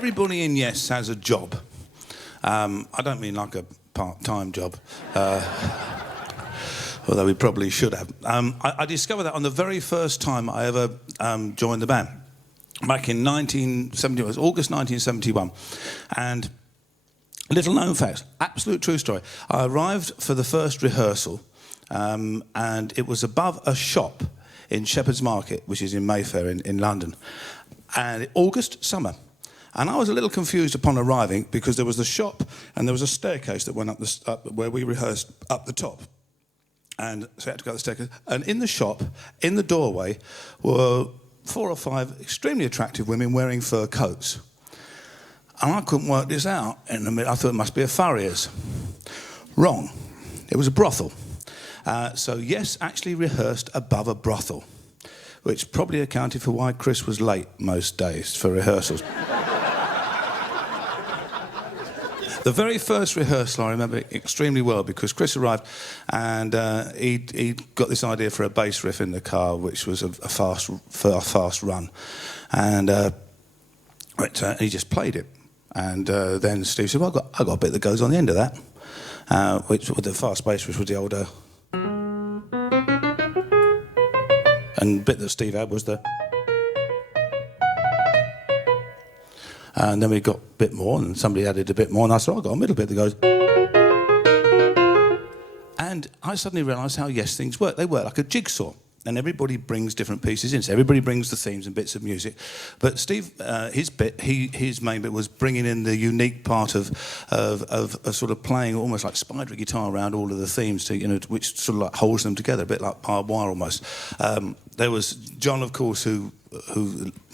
everybody in Yes has a job. I don't mean like a part-time job, although we probably should have. I discovered that on the very first time I ever joined the band, back in 1970, it was August 1971. And little known fact, absolute true story. I arrived for the first rehearsal, and it was above a shop in Shepherd's Market, which is in Mayfair in London. And August, summer. And I was a little confused upon arriving because there was the shop and there was a staircase that went up where we rehearsed up the top. And so we had to go up the staircase. And in the shop, in the doorway, were 4 or 5 extremely attractive women wearing fur coats. And I couldn't work this out. In the middle, I thought it must be a Furrier's. Wrong. It was a brothel. So Yes actually rehearsed above a brothel, which probably accounted for why Chris was late most days for rehearsals. The very first rehearsal I remember extremely well because Chris arrived and he'd got this idea for a bass riff in the car, which was a fast run. And he just played it. And then Steve said, well, I've got a bit that goes on the end of that, which with the fast bass riff was the older. And the bit that Steve had was the... And then we got a bit more, and somebody added a bit more, and I said, I've got a middle bit that goes... And I suddenly realised how Yes things work. They work like a jigsaw, and everybody brings different pieces in. So everybody brings the themes and bits of music. But Steve, his main bit was bringing in the unique part of sort of playing almost like spider guitar around all of the themes, to, which sort of like holds them together, a bit like barbed wire almost. There was John, of course, who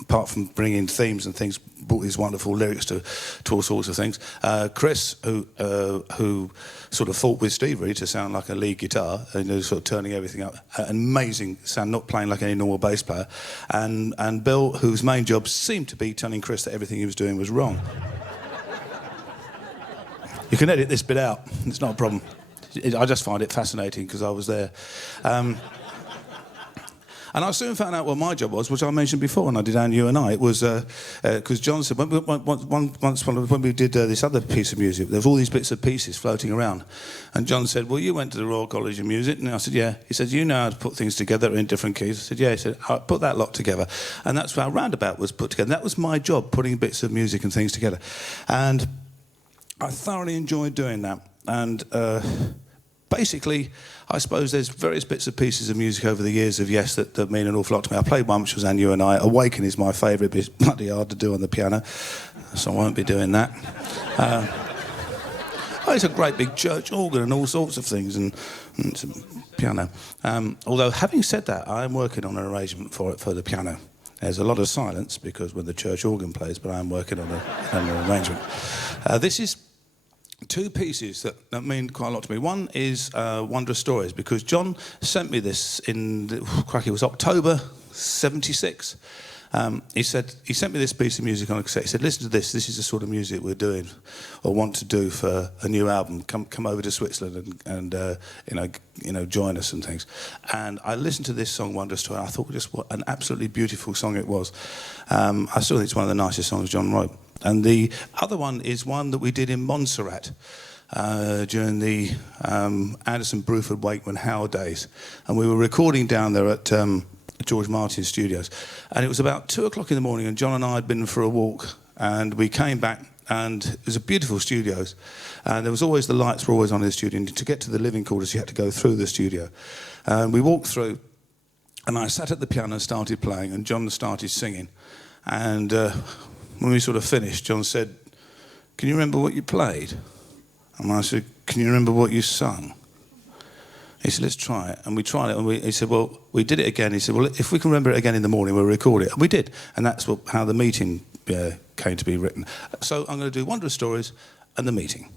apart from bringing themes and things, brought his wonderful lyrics to all sorts of things. Chris, who sort of fought with Steve really to sound like a lead guitar, and sort of turning everything up, an amazing sound, not playing like any normal bass player. And Bill, whose main job seemed to be telling Chris that everything he was doing was wrong. You can edit this bit out, it's not a problem. I just find it fascinating because I was there. And I soon found out what my job was, which I mentioned before when I did And You and I. It was because John said, once when we did this other piece of music, there was all these bits of pieces floating around. And John said, well, you went to the Royal College of Music. And I said, yeah. He said, you know how to put things together in different keys? I said, yeah. He said, I'll put that lot together. And that's how Roundabout was put together. That was my job, putting bits of music and things together. And I thoroughly enjoyed doing that. And basically, I suppose there's various bits and pieces of music over the years of Yes that mean an awful lot to me. I played one which was And You and I. Awaken is my favourite, but it's bloody hard to do on the piano, so I won't be doing that. It's a great big church organ and all sorts of things, and it's a piano. Although, having said that, I am working on an arrangement for it for the piano. There's a lot of silence because when the church organ plays, but I am working on an arrangement. This is 2 pieces that mean quite a lot to me. One is Wondrous Stories, because John sent me this in, it was October '76. He sent me this piece of music on a cassette. He said, listen to this is the sort of music we're doing or want to do for a new album. Come over to Switzerland and join us and things. And I listened to this song, Wondrous Story, and I thought just what an absolutely beautiful song it was. I still think it's one of the nicest songs John wrote. And the other one is one that we did in Montserrat during the Anderson Bruford Wakeman Howe days. And we were recording down there at George Martin's studios. And it was about 2 o'clock in the morning, and John and I had been for a walk. And we came back, and it was a beautiful studios. And there was always, the lights were always on in the studio. And to get to the living quarters, you had to go through the studio. And we walked through, and I sat at the piano and started playing, and John started singing. And when we sort of finished, John said, can you remember what you played? And I said, can you remember what you sung? He said, let's try it. And we tried it, and he said, well, we did it again. He said, well, if we can remember it again in the morning, we'll record it. And we did. And that's how the meeting came to be written. So I'm going to do Wondrous Stories and The Meeting.